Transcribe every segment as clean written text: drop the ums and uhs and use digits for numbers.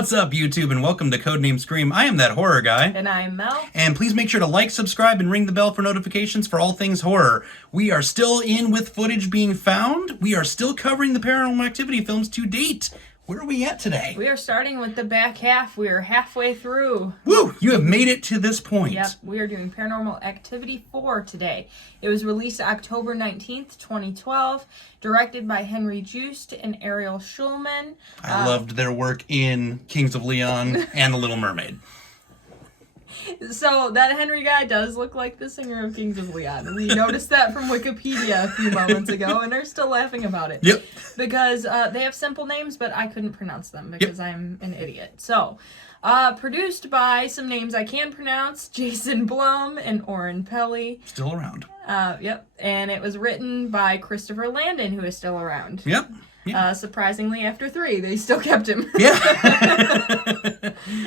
What's up, YouTube, and welcome to Codename Scream. I am that horror guy. And I'm Mel. And please make sure to like, subscribe, and ring the bell for notifications for all things horror. We are still in with footage being found. We are still covering the Paranormal Activity films to date. Where are we at today? We are starting with the back half. We are halfway through. Woo! You have made it to this point. Yep, we are doing Paranormal Activity 4 today. It was released October 19th, 2012, directed by Henry Joost and Ariel Schulman. I loved their work in Kings of Leon and The Little Mermaid. So that Henry guy does look like the singer of Kings of Leon. We noticed that from Wikipedia a few moments ago, and they're still laughing about it. Yep. Because they have simple names, but I couldn't pronounce them because I'm an idiot. So, produced by some names I can pronounce, Jason Blum and Oren Peli. Still around. Yep. And it was written by Christopher Landon, who is still around. Yep. Yeah. Surprisingly, after 3, they still kept him. Yeah.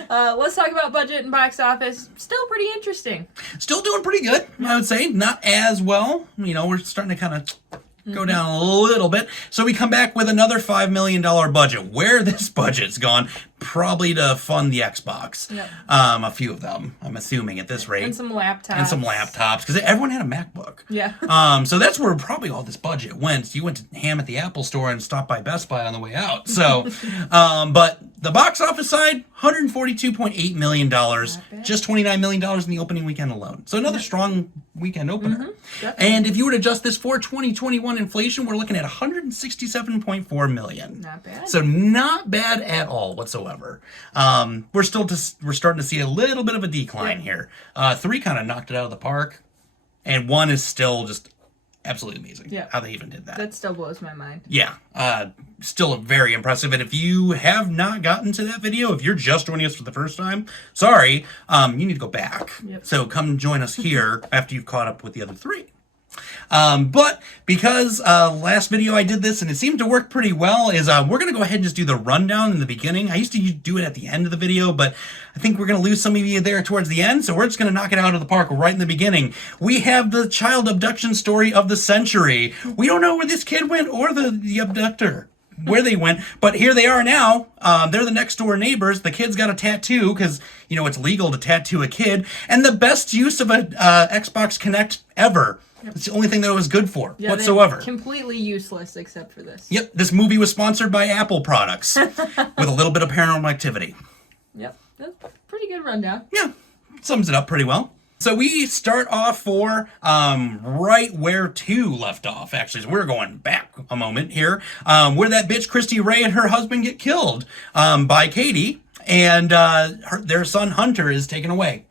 Let's talk about budget and box office. Still pretty interesting. Still doing pretty good, I would say. Not as well. You know, we're starting to kind of go down a little bit. So we come back with another $5 million budget. Where this budget's gone, probably to fund the Xbox. Yep. A few of them, I'm assuming, at this rate. And some laptops. Because everyone had a MacBook. Yeah. So that's where probably all this budget went. You went to ham at the Apple store and stopped by Best Buy on the way out. So, but the box office side, $142.8 million. Just $29 million in the opening weekend alone. So another strong weekend opener. And if you were to adjust this for 2021 inflation, we're looking at $167.4 million. Not bad. So not bad at all whatsoever. We're starting to see a little bit of a decline here. 3 kind of knocked it out of the park, and 1 is still just absolutely amazing. Yeah. How they even did that. That still blows my mind. Yeah. Still very impressive. And if you have not gotten to that video, if you're just joining us for the first time, sorry, you need to go back. Yep. So come join us here after you've caught up with the other 3. But because last video I did this and it seemed to work pretty well, is we're going to go ahead and just do the rundown in the beginning. I used to do it at the end of the video, but I think we're going to lose some of you there towards the end, so we're just going to knock it out of the park right in the beginning. We have the child abduction story of the century. We don't know where this kid went or the abductor, where they went, but here they are now. They're the next door neighbors. The kid's got a tattoo because, you know, it's legal to tattoo a kid, and the best use of a Xbox Connect ever. It's the only thing that it was good for, whatsoever. Completely useless except for this. Yep, this movie was sponsored by Apple products with a little bit of Paranormal Activity. Yep, that's a pretty good rundown. Yeah, sums it up pretty well. So we start off for right where 2 left off, actually. So we're going back a moment here, where that bitch Christy Ray and her husband get killed by Katie, and their son Hunter is taken away.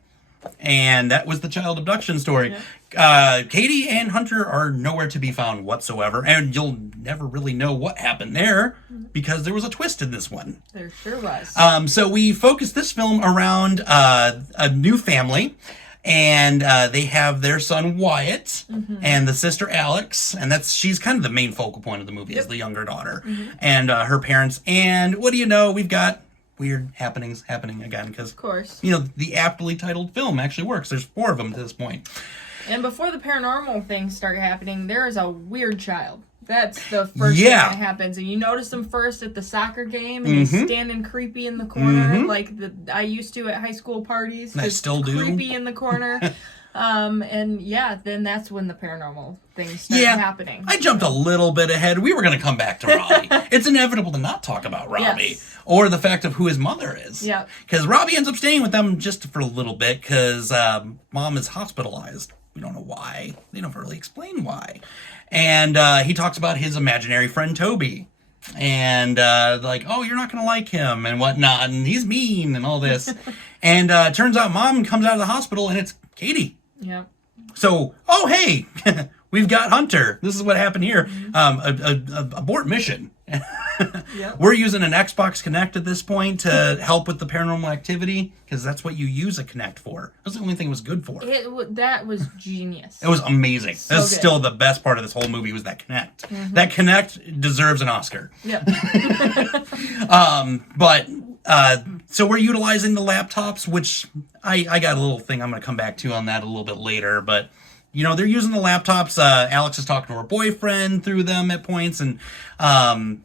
And that was the child abduction story. Yeah. Katie and Hunter are nowhere to be found whatsoever, and you'll never really know what happened there because there was a twist in this one. There sure was. So we focused this film around a new family, and they have their son Wyatt and the sister Alex, and she's kind of the main focal point of the movie, is the younger daughter, and her parents. And what do you know? We've got weird happenings happening again because, of course, you know, the aptly titled film actually works. There's 4 of them to this point. And before the paranormal things start happening, there is a weird child. That's the first thing that happens. And you notice him first at the soccer game, and he's standing creepy in the corner, like I used to at high school parties. And I still do. Creepy in the corner. And yeah, then that's when the paranormal things start happening. I jumped a little bit ahead. We were going to come back to Robbie. It's inevitable to not talk about Robbie or the fact of who his mother is. Yeah. Because Robbie ends up staying with them just for a little bit because mom is hospitalized. We don't know why. They don't really explain why. And he talks about his imaginary friend Toby. And like, oh, you're not going to like him and whatnot. And he's mean and all this. And turns out mom comes out of the hospital and it's Katie. Yeah. So, oh, hey, we've got Hunter. This is what happened here. Abort mission. We're using an Xbox Connect at this point to help with the Paranormal Activity because that's what you use a Connect for. That's the only thing it was good for. That was genius. It was amazing. So That's still the best part of this whole movie was that Connect. That Connect deserves an Oscar. Yeah. But so we're utilizing the laptops, which I got a little thing I'm going to come back to on that a little bit later, but they're using the laptops. Alex is talking to her boyfriend through them at points, and I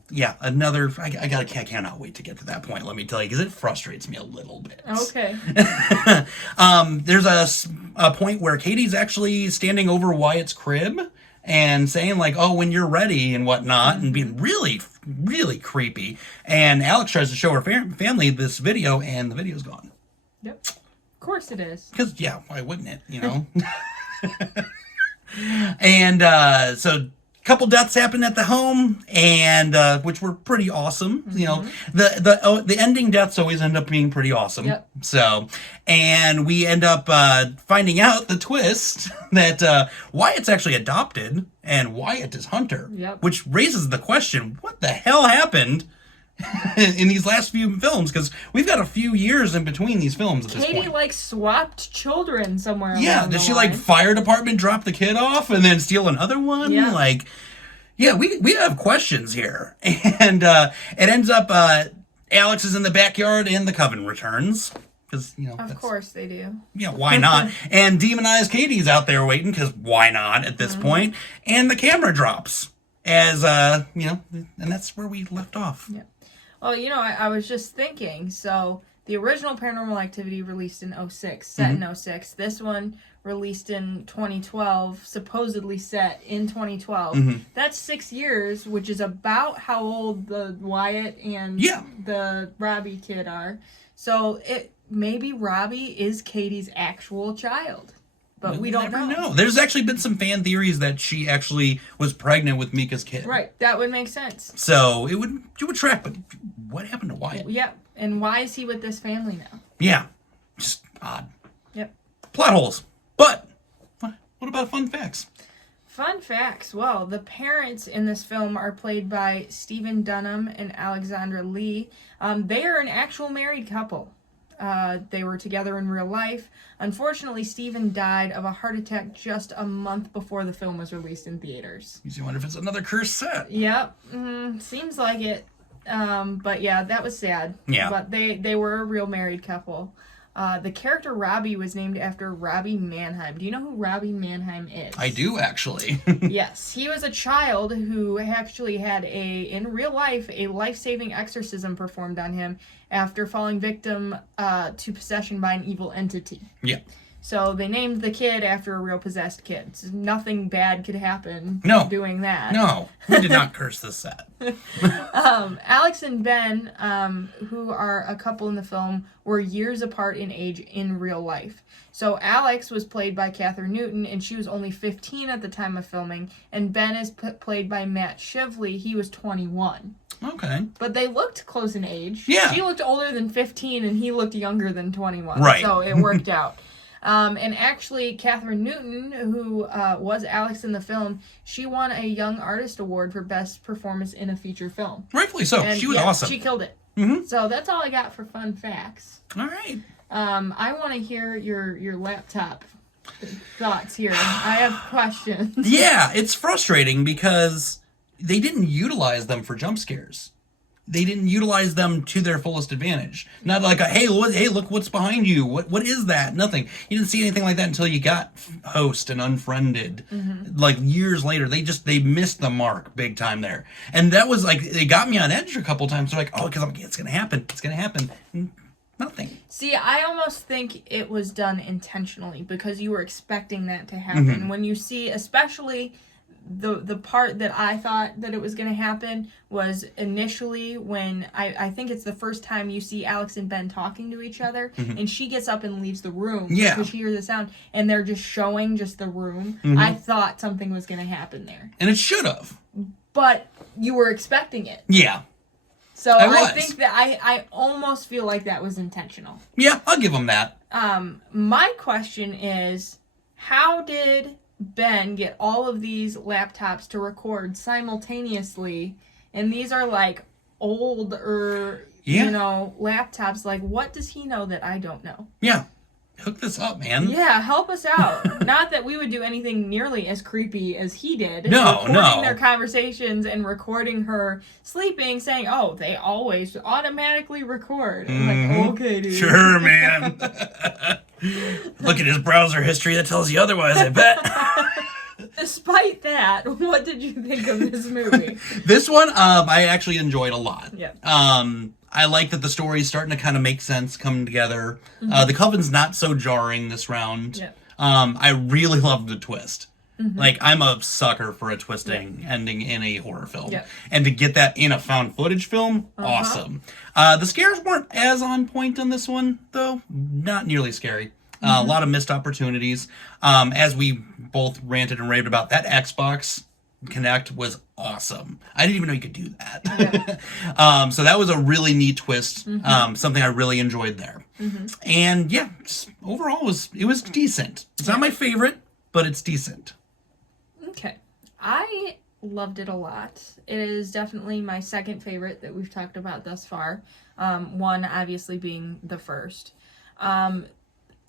cannot wait to get to that point. Let me tell you, because it frustrates me a little bit. Okay. There's a point where Katie's actually standing over Wyatt's crib and saying like, "Oh, when you're ready" and whatnot, and being really, really creepy. And Alex tries to show her family this video, and the video's gone. Yep. Of course it is. Because why wouldn't it? And so a couple deaths happened at the home, and which were pretty awesome. The ending deaths always end up being pretty awesome. Yep. So, and we end up finding out the twist that Wyatt's actually adopted, and Wyatt is Hunter. Yep. Which raises the question: what the hell happened in these last few films? Because we've got a few years in between these films at this point. Katie swapped children somewhere. Yeah, along did the she line. fire department drop the kid off and then steal another one? Yeah. We have questions here. And it ends up Alex is in the backyard and the coven returns. Because, Of course they do. Yeah, why not? And demonized Katie's out there waiting, because why not at this point? And the camera drops as, and that's where we left off. Yeah. Well, I was just thinking, so the original Paranormal Activity released in 2006, set in 2006. This one released in 2012, supposedly set in 2012. That's 6 years, which is about how old the Wyatt and the Robbie kid are. So maybe Robbie is Katie's actual child. But we don't know. There's actually been some fan theories that she actually was pregnant with Mika's kid. Right, that would make sense. So it would track, but what happened to Wyatt? Yeah, and why is he with this family now? Yeah, just odd. Yep. Plot holes. But what about fun facts? Fun facts. Well, the parents in this film are played by Stephen Dunham and Alexandra Lee. They are an actual married couple. They were together in real life. Unfortunately, Stephen died of a heart attack just a month before the film was released in theaters. You wonder if it's another cursed set. Yep, seems like it. But yeah, that was sad. Yeah. But they were a real married couple. The character Robbie was named after Robbie Mannheim. Do you know who Robbie Mannheim is? I do, actually. Yes. He was a child who actually had in real life, a life-saving exorcism performed on him after falling victim to possession by an evil entity. Yeah. So they named the kid after a real possessed kid. So nothing bad could happen doing that. No, we did not curse this set. Alex and Ben, who are a couple in the film, were years apart in age in real life. So Alex was played by Catherine Newton, and she was only 15 at the time of filming. And Ben is played by Matt Shively. He was 21. Okay. But they looked close in age. Yeah. She looked older than 15, and he looked younger than 21. Right. So it worked out. And actually, Catherine Newton, who was Alex in the film, she won a Young Artist Award for Best Performance in a Feature Film. Rightfully so. And, she was awesome. She killed it. So that's all I got for fun facts. All right. I want to hear your laptop thoughts here. I have questions. Yeah, it's frustrating because they didn't utilize them for jump scares. They didn't utilize them to their fullest advantage. Not like hey, look what's behind you. What is that? Nothing. You didn't see anything like that until you got Host and Unfriended. Like years later, they missed the mark big time there. And that was they got me on edge a couple times. They're like, oh, because it's gonna happen. It's gonna happen. Nothing. See, I almost think it was done intentionally because you were expecting that to happen. When you see, especially the part that I thought that it was going to happen was initially when I think it's the first time you see Alex and Ben talking to each other, and she gets up and leaves the room because she hears the sound, and they're just showing just the room. I thought something was going to happen there. And it should have. But you were expecting it. Yeah. So I think that I almost feel like that was intentional. Yeah, I'll give them that. My question is, how did Ben get all of these laptops to record simultaneously? And these are older, laptops. What does he know that I don't know? Yeah. Hook this up, man. Yeah, help us out. Not that we would do anything nearly as creepy as he did. No. Recording their conversations and recording her sleeping, saying, oh, they always automatically record. I'm like, okay, dude. Sure, man. Look at his browser history. That tells you otherwise, I bet. despite that, what did you think of this movie? This one, I actually enjoyed a lot. Yeah. I like that the story is starting to kind of make sense, coming together. The Coven's not so jarring this round. Yeah. I really loved the twist. Like, I'm a sucker for a twisting ending in a horror film. Yeah. And to get that in a found footage film, awesome. The scares weren't as on point on this one, though. Not nearly scary. A lot of missed opportunities. As we both ranted and raved about, that Xbox Connect was awesome. I didn't even know you could do that. Yeah. So that was a really neat twist. Something I really enjoyed there. And yeah, overall it was decent. It's not my favorite, but it's decent. Okay. I loved it a lot. It is definitely my second favorite that we've talked about thus far. One obviously being the first.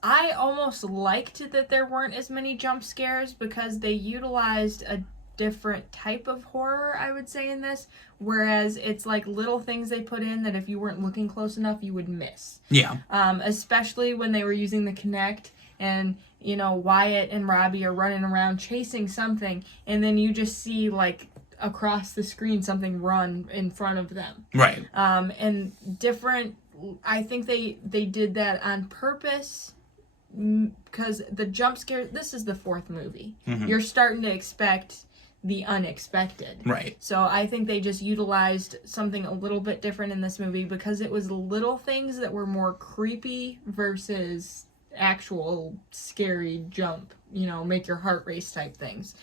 I almost liked that there weren't as many jump scares because they utilized a different type of horror, I would say, in this, whereas it's like little things they put in that if you weren't looking close enough you would miss. Yeah. Especially when they were using the Kinect and, you know, Wyatt and Robbie are running around chasing something and then you just see like across the screen something run in front of them. Right. And different, I think they did that on purpose because the jump scare, this is the fourth movie. You're starting to expect the unexpected. Right. So I think they just utilized something a little bit different in this movie because it was little things that were more creepy versus actual scary jump, you know, make your heart race type things.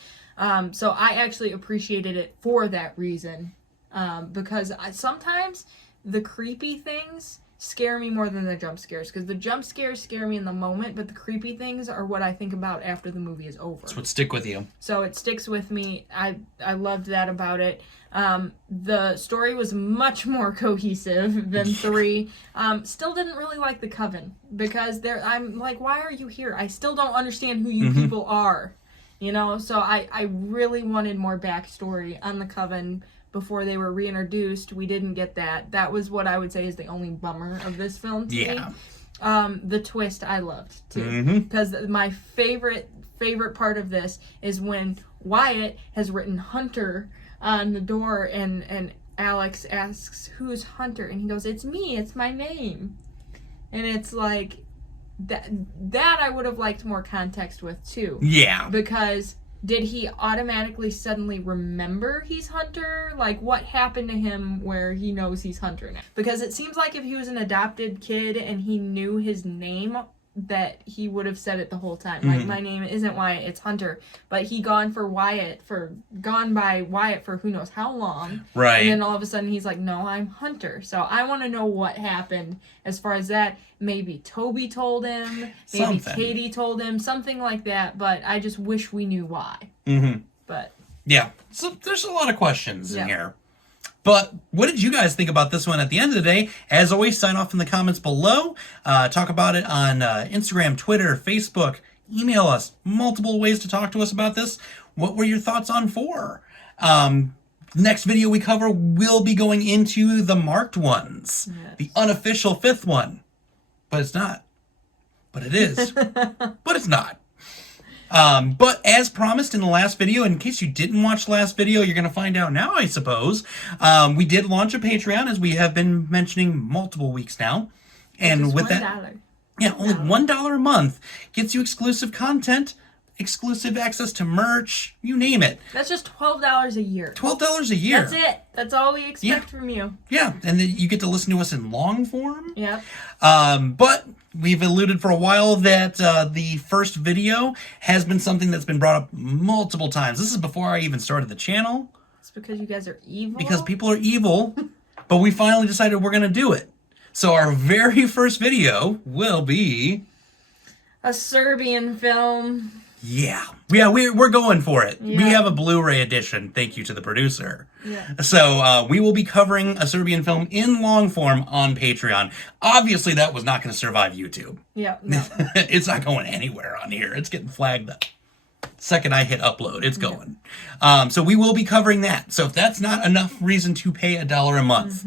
So I actually appreciated it for that reason, because sometimes the creepy things scare me more than the jump scares, because the jump scares scare me in the moment, but the creepy things are what I think about after the movie is over. That's what stick with you. So it sticks with me. I loved that about it. The story was much more cohesive than 3. Still didn't really like the Coven because I'm like, why are you here? I still don't understand who you people are, you know? So I really wanted more backstory on the Coven before they were reintroduced. We didn't get that. That was what I would say is the only bummer of this film to me. The twist I loved too, because my favorite part of this is when Wyatt has written Hunter on the door and Alex asks, who's Hunter? And he goes, it's me, it's my name. And it's like that I would have liked more context with too. Yeah. Because did he automatically suddenly remember he's Hunter? Like, what happened to him where he knows he's Hunter now? Because it seems like if he was an adopted kid and he knew his name, that he would have said it the whole time. Like, my name isn't Wyatt, it's Hunter. But he gone by Wyatt for who knows how long. Right. And then all of a sudden he's like, no, I'm Hunter. So I want to know what happened as far as that. Maybe Toby told him. Maybe Katie told him. Something like that. But I just wish we knew why. But yeah. So there's a lot of questions in here. But what did you guys think about this one at the end of the day? As always, sign off in the comments below. Talk about it on Instagram, Twitter, Facebook. Email us. Multiple ways to talk to us about this. What were your thoughts on 4? Next video we cover will be going into the marked ones. Yes. The unofficial 5th one. But it's not. But it is. But it's not. But as promised in the last video, in case you didn't watch the last video, you're going to find out now, I suppose. We did launch a Patreon, as we have been mentioning multiple weeks now. And with that, yeah, only $1 a month gets you exclusive content, exclusive access to merch, you name it. That's just $12 a year. $12 a year. That's it. That's all we expect from you. Yeah, and then you get to listen to us in long form. Yeah. But we've alluded for a while that the first video has been something that's been brought up multiple times. This is before I even started the channel. It's because you guys are evil? Because people are evil, but we finally decided we're going to do it. So our very first video will be a Serbian film. Yeah, we're going for it. Yeah. We have a Blu-ray edition, thank you to the producer. Yeah. So we will be covering a Serbian film in long form on Patreon. Obviously, that was not going to survive YouTube. Yeah, no. It's not going anywhere on here. It's getting flagged up. Second I hit upload, it's going. So we will be covering that. So if that's not enough reason to pay $1 a month,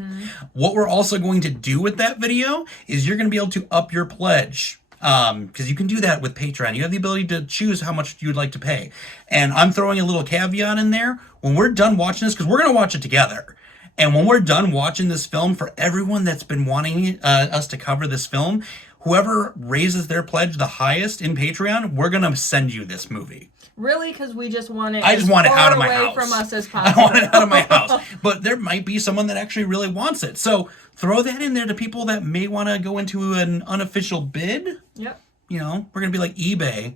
what we're also going to do with that video is you're going to be able to up your pledge Because you can do that with Patreon. You have the ability to choose how much you'd like to pay. And I'm throwing a little caveat in there. When we're done watching this, because we're going to watch it together. And when we're done watching this film, for everyone that's been wanting us to cover this film, whoever raises their pledge the highest in Patreon, we're going to send you this movie. Really? Because we just want it. I just want it out of my house. From us as possible. I want it out of my house. But there might be someone that actually really wants it. So throw that in there to people that may want to go into an unofficial bid. Yep. You know, we're going to be like eBay.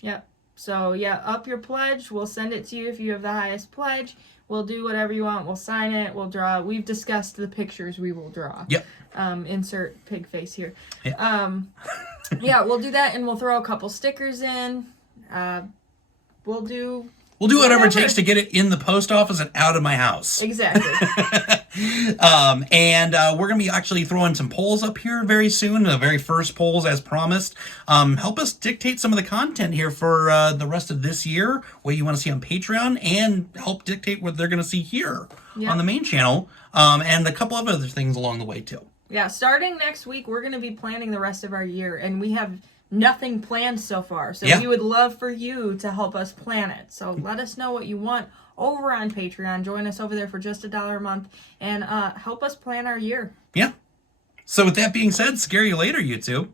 Yep. So, yeah, up your pledge. We'll send it to you if you have the highest pledge. We'll do whatever you want. We'll sign it. We'll draw. We've discussed the pictures we will draw. Yep. Insert pig face here. Yeah. Yeah, we'll do that, and we'll throw a couple stickers in. We'll do whatever it takes to get it in the post office and out of my house. Exactly. And we're going to be actually throwing some polls up here very soon, the very first polls as promised. Help us dictate some of the content here for the rest of this year, what you want to see on Patreon, and help dictate what they're going to see here on the main channel, and a couple of other things along the way too. Yeah, starting next week, we're going to be planning the rest of our year, and we have nothing planned so far. So we would love for you to help us plan it. So let us know what you want over on Patreon. Join us over there for just $1 a month and help us plan our year. Yeah. So with that being said, scare you later, YouTube.